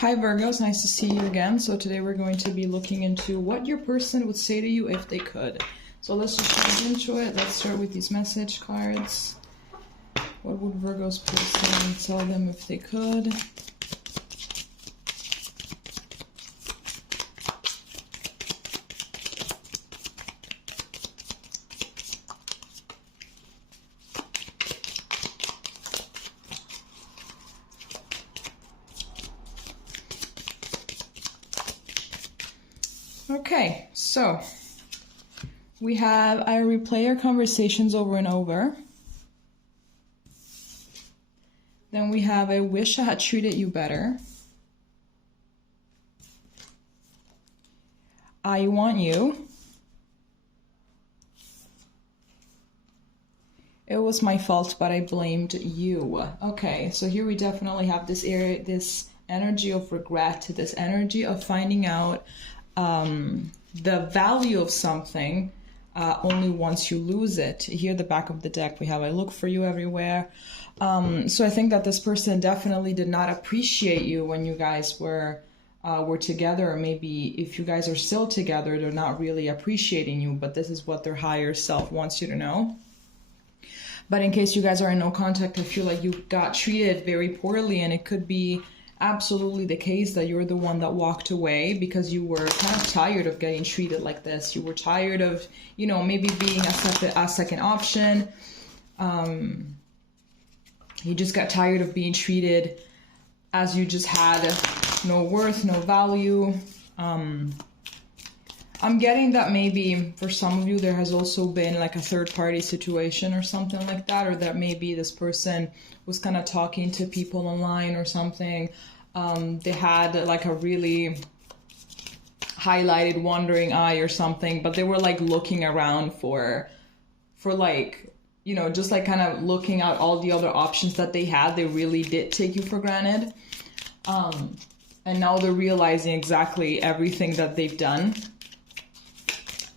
Hi Virgos, nice to see you again. So today we're going to be looking into what your person would say to you if they could. So let's just dive into it. Let's start with these message cards. What would Virgo's person tell them if they could? Okay, so we have I replay our conversations over and over. Then we have I wish I had treated you better. I want you. It was my fault, but I blamed you. Okay, so here we definitely have this area, this energy of regret, this energy of finding out the value of something only once you lose it. Here at the back of the deck we have I look for you everywhere. So I think that this person definitely did not appreciate you when you guys were together, or maybe if you guys are still together, they're not really appreciating you, but this is what their higher self wants you to know. But in case you guys are in no contact, I feel like you got treated very poorly, and it could be absolutely the case that you're the one that walked away because you were kind of tired of getting treated like this. You were tired of, you know, maybe being a second option. You just got tired of being treated as you just had no worth, no value. I'm getting that maybe for some of you there has also been like a third party situation or something like that, or that maybe this person was kind of talking to people online or something. They had like a really highlighted wandering eye or something, but they were like looking around for like, you know, just like kind of looking at all the other options that they had. They really did take you for granted. And now they're realizing exactly everything that they've done.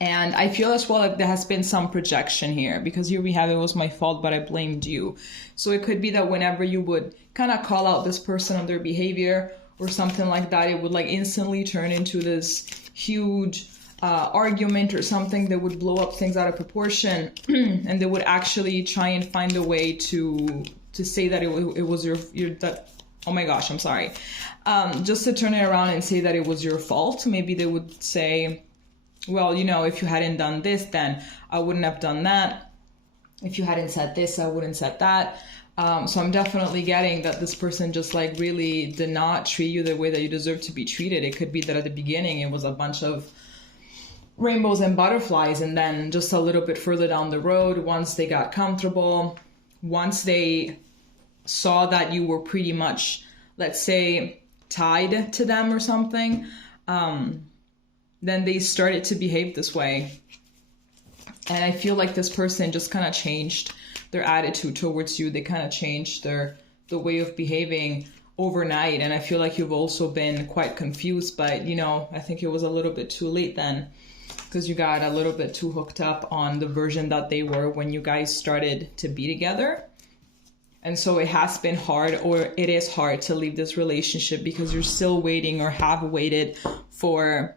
And I feel as well like there has been some projection here, because here we have it was my fault, but I blamed you. So it could be that whenever you would kind of call out this person on their behavior or something like that, it would like instantly turn into this huge argument or something that would blow up things out of proportion. And they would actually try and find a way to say that it was your that, oh my gosh, I'm sorry. Just to turn it around and say that it was your fault. Maybe they would say, well, you know, if you hadn't done this, then I wouldn't have done that. If you hadn't said this, I wouldn't said that. So I'm definitely getting that this person just like really did not treat you the way that you deserve to be treated. It could be that at the beginning it was a bunch of rainbows and butterflies, and then just a little bit further down the road, once they got comfortable, once they saw that you were pretty much, let's say, tied to them or something, then they started to behave this way. And I feel like this person just kind of changed their attitude towards you. They kind of changed the way of behaving overnight. And I feel like you've also been quite confused, but you know, I think it was a little bit too late then, because you got a little bit too hooked up on the version that they were when you guys started to be together. And so it has been hard, or it is hard to leave this relationship because you're still waiting or have waited for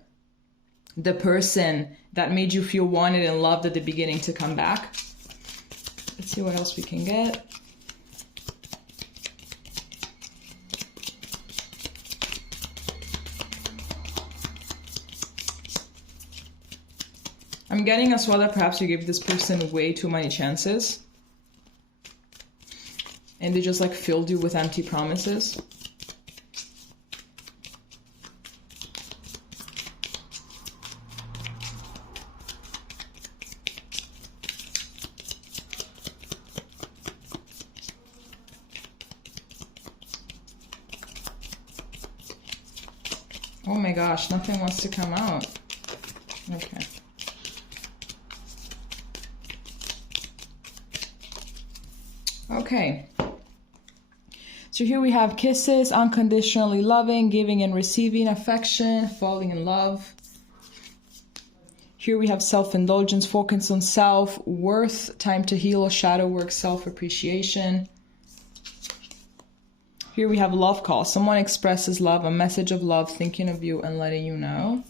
the person that made you feel wanted and loved at the beginning to come back. Let's see what else we can get. I'm getting as well that perhaps you gave this person way too many chances, and they just like filled you with empty promises. Oh my gosh, nothing wants to come out. Okay. Okay. So here we have kisses, unconditionally loving, giving and receiving affection, falling in love. Here we have self-indulgence, focus on self-worth, time to heal, shadow work, self-appreciation. Here we have love call. Someone expresses love, a message of love, thinking of you and letting you know.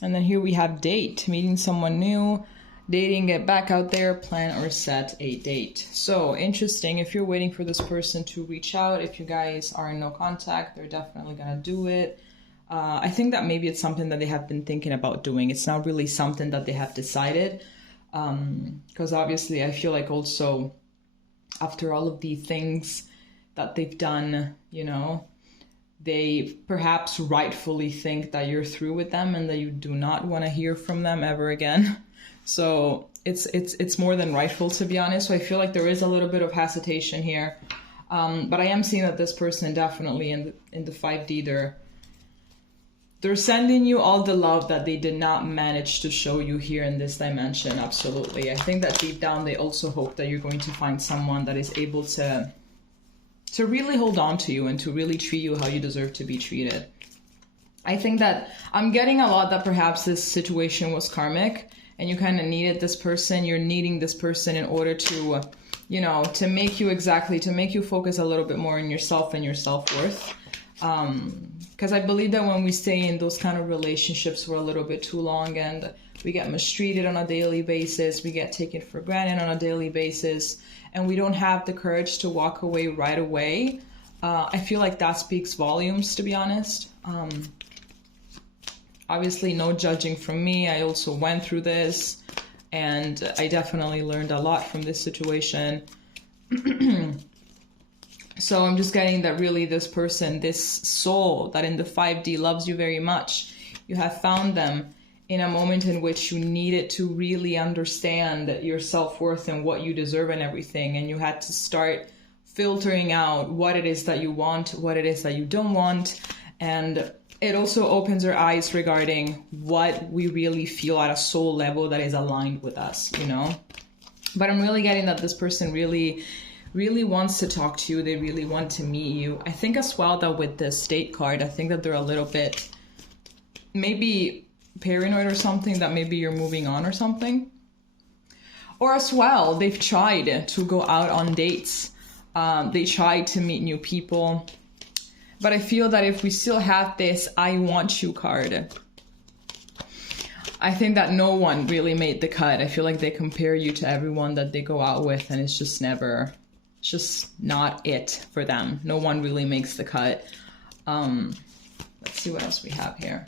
And then here we have date, meeting someone new, dating, get back out there, plan or set a date. So interesting. If you're waiting for this person to reach out, if you guys are in no contact, they're definitely going to do it. I think that maybe it's something that they have been thinking about doing. It's not really something that they have decided. Because obviously I feel like also after all of the things that they've done, you know, they perhaps rightfully think that you're through with them and that you do not want to hear from them ever again. So it's more than rightful, to be honest. So I feel like there is a little bit of hesitation here. But I am seeing that this person definitely in the 5D, they're sending you all the love that they did not manage to show you here in this dimension. Absolutely. I think that deep down, they also hope that you're going to find someone that is able to really hold on to you and to really treat you how you deserve to be treated. I think that I'm getting a lot that perhaps this situation was karmic and you kind of needed this person. You're needing this person in order to, you know, to make you focus a little bit more on yourself and your self-worth. Because I believe that when we stay in those kind of relationships for a little bit too long and we get mistreated on a daily basis, we get taken for granted on a daily basis, and we don't have the courage to walk away right away, I feel like that speaks volumes, to be honest. Obviously, no judging from me. I also went through this, and I definitely learned a lot from this situation. So I'm just getting that really this person, this soul that in the 5D loves you very much, you have found them in a moment in which you needed to really understand your self-worth and what you deserve and everything. And you had to start filtering out what it is that you want, what it is that you don't want. And it also opens our eyes regarding what we really feel at a soul level that is aligned with us, you know? But I'm really getting that this person really wants to talk to you. They really want to meet you. I think as well that with the State card, I think that they're a little bit maybe paranoid or something, that maybe you're moving on or something. Or as well, they've tried to go out on dates. They tried to meet new people. But I feel that if we still have this I want you card, I think that no one really made the cut. I feel like they compare you to everyone that they go out with, and it's just not it for them. No one really makes the cut. Let's see what else we have here.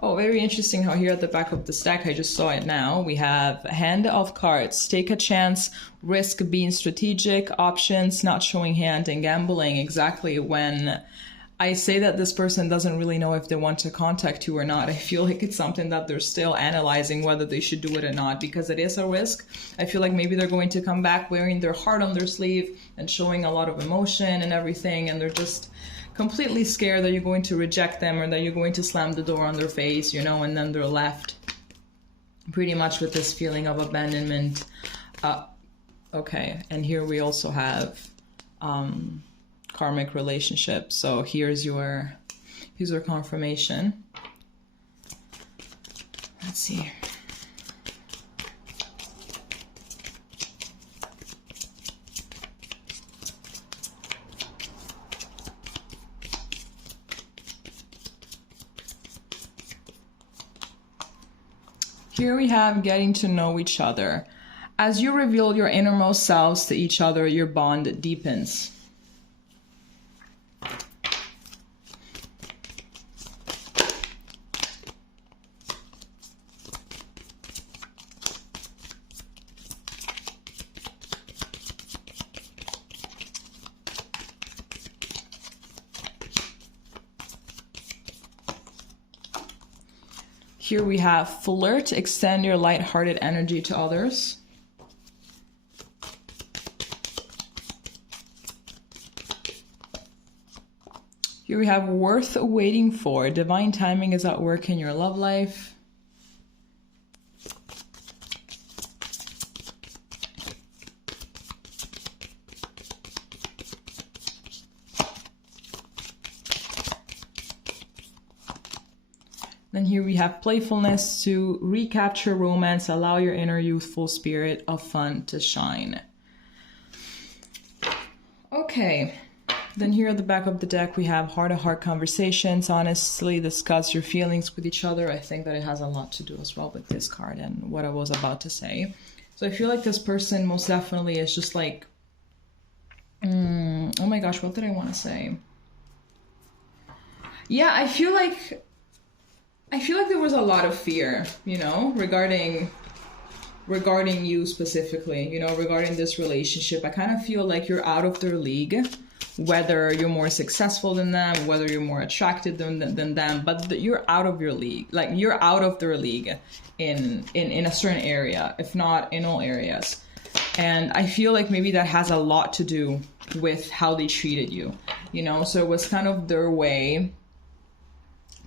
Oh, very interesting how here at the back of the stack, I just saw it now, we have hand of cards. Take a chance, risk being strategic, options, not showing hand, and gambling. Exactly when I say that this person doesn't really know if they want to contact you or not, I feel like it's something that they're still analyzing whether they should do it or not, because it is a risk. I feel like maybe they're going to come back wearing their heart on their sleeve and showing a lot of emotion and everything, and they're just completely scared that you're going to reject them or that you're going to slam the door on their face, you know, and then they're left pretty much with this feeling of abandonment. Okay, and here we also have karmic relationship. So here's your confirmation. Let's see. Here we have getting to know each other. As you reveal your innermost selves to each other, your bond deepens. Here we have flirt, extend your light-hearted energy to others. Here we have worth waiting for. Divine timing is at work in your love life. Then here we have playfulness to recapture romance, allow your inner youthful spirit of fun to shine. Okay. Then here at the back of the deck, we have heart-to-heart conversations. Honestly, discuss your feelings with each other. I think that it has a lot to do as well with this card and what I was about to say. So I feel like this person most definitely is just like, oh my gosh, what did I want to say? Yeah, I feel like there was a lot of fear, you know, regarding you specifically, you know, regarding this relationship. I kind of feel like you're out of their league, whether you're more successful than them, whether you're more attractive than them, but you're out of your league. Like, you're out of their league in a certain area, if not in all areas. And I feel like maybe that has a lot to do with how they treated you, you know? So it was kind of their way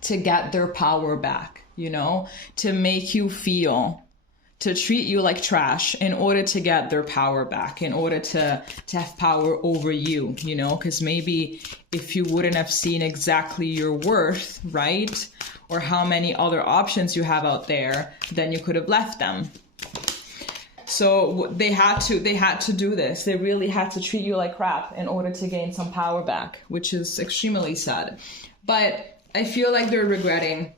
to get their power back, you know, to make you feel, to treat you like trash in order to get their power back, in order to have power over you, you know, because maybe if you wouldn't have seen exactly your worth, right, or how many other options you have out there, then you could have left them. So they had to do this. They really had to treat you like crap in order to gain some power back, which is extremely sad. But I feel like they're regretting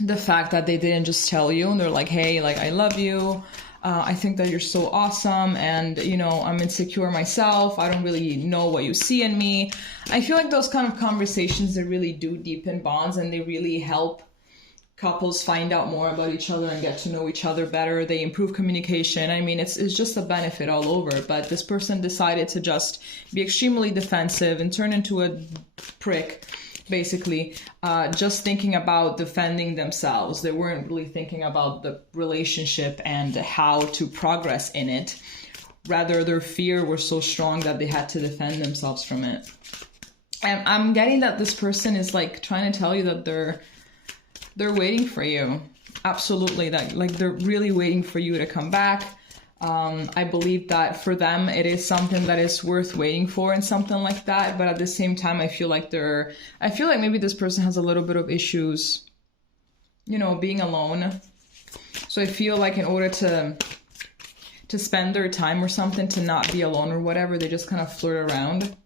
the fact that they didn't just tell you, and they're like, hey, like, I love you. I think that you're so awesome. And, you know, I'm insecure myself. I don't really know what you see in me. I feel like those kind of conversations, they really do deepen bonds, and they really help couples find out more about each other and get to know each other better. They improve communication. I mean, it's just a benefit all over. But this person decided to just be extremely defensive and turn into a prick, basically, just thinking about defending themselves. They weren't really thinking about the relationship and how to progress in it. Rather, their fear was so strong that they had to defend themselves from it. And I'm getting that this person is like trying to tell you that they're waiting for you. Absolutely, that like they're really waiting for you to come back. I believe that for them, it is something that is worth waiting for and something like that. But at the same time, I feel like maybe this person has a little bit of issues, you know, being alone. So I feel like in order to spend their time or something, to not be alone or whatever, they just kind of flirt around.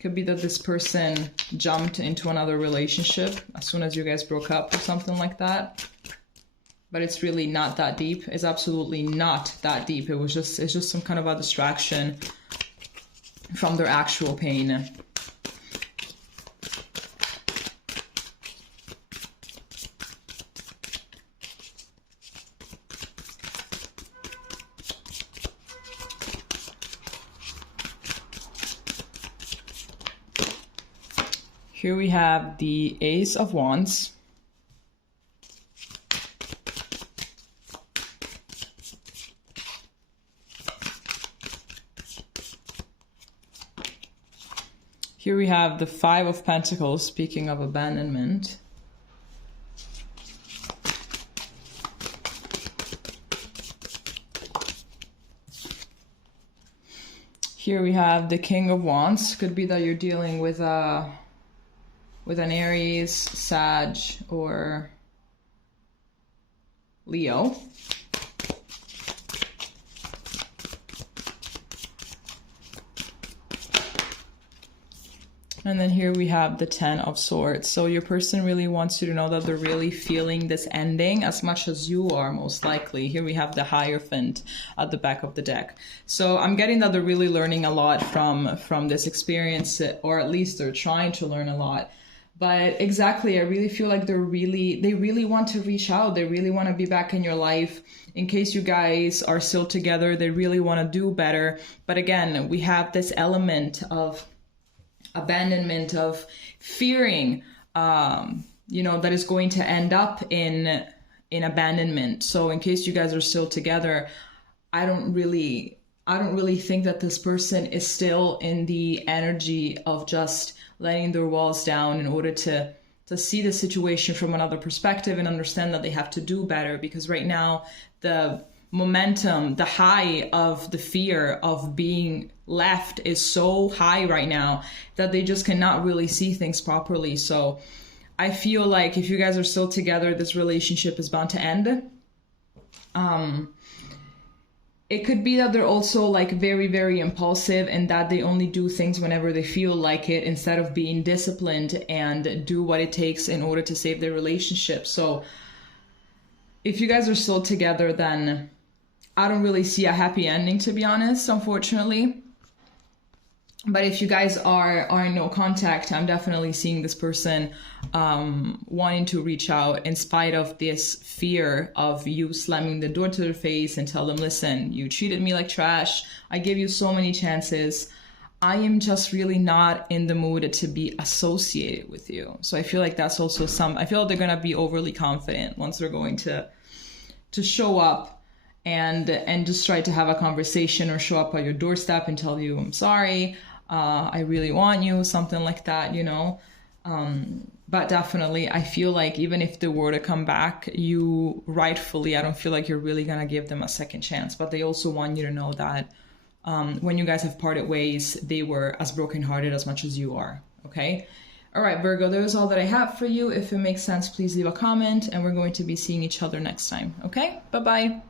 Could be that this person jumped into another relationship as soon as you guys broke up or something like that. But it's really not that deep. It's absolutely not that deep. It's just some kind of a distraction from their actual pain. Here we have the Ace of Wands. Here we have the Five of Pentacles, speaking of abandonment. Here we have the King of Wands. Could be that you're dealing with an Aries, Sag, or Leo. And then here we have the Ten of Swords. So your person really wants you to know that they're really feeling this ending as much as you are, most likely. Here we have the Hierophant at the back of the deck. So I'm getting that they're really learning a lot from this experience, or at least they're trying to learn a lot. But exactly, I really feel like they really want to reach out. They really want to be back in your life. In case you guys are still together, they really want to do better. But again, we have this element of abandonment, of fearing, that is going to end up in abandonment. So in case you guys are still together, I don't really think that this person is still in the energy of just letting their walls down in order to see the situation from another perspective and understand that they have to do better. Because right now, the momentum, the high of the fear of being left is so high right now that they just cannot really see things properly. So I feel like if you guys are still together, this relationship is bound to end. it could be that they're also like very, very impulsive and that they only do things whenever they feel like it instead of being disciplined and do what it takes in order to save their relationship. So if you guys are still together, then I don't really see a happy ending, to be honest, unfortunately. But if you guys are in no contact, I'm definitely seeing this person wanting to reach out in spite of this fear of you slamming the door to their face and tell them, listen, you treated me like trash. I gave you so many chances. I am just really not in the mood to be associated with you. So I feel like that's also I feel like they're going to be overly confident once they're going to show up and just try to have a conversation or show up at your doorstep and tell you, I'm sorry, I really want you, something like that, you know. But definitely, I feel like even if they were to come back, you rightfully, I don't feel like you're really going to give them a second chance. But they also want you to know that when you guys have parted ways, they were as brokenhearted as much as you are, okay? All right, Virgo, that is all that I have for you. If it makes sense, please leave a comment, and we're going to be seeing each other next time, okay? Bye-bye.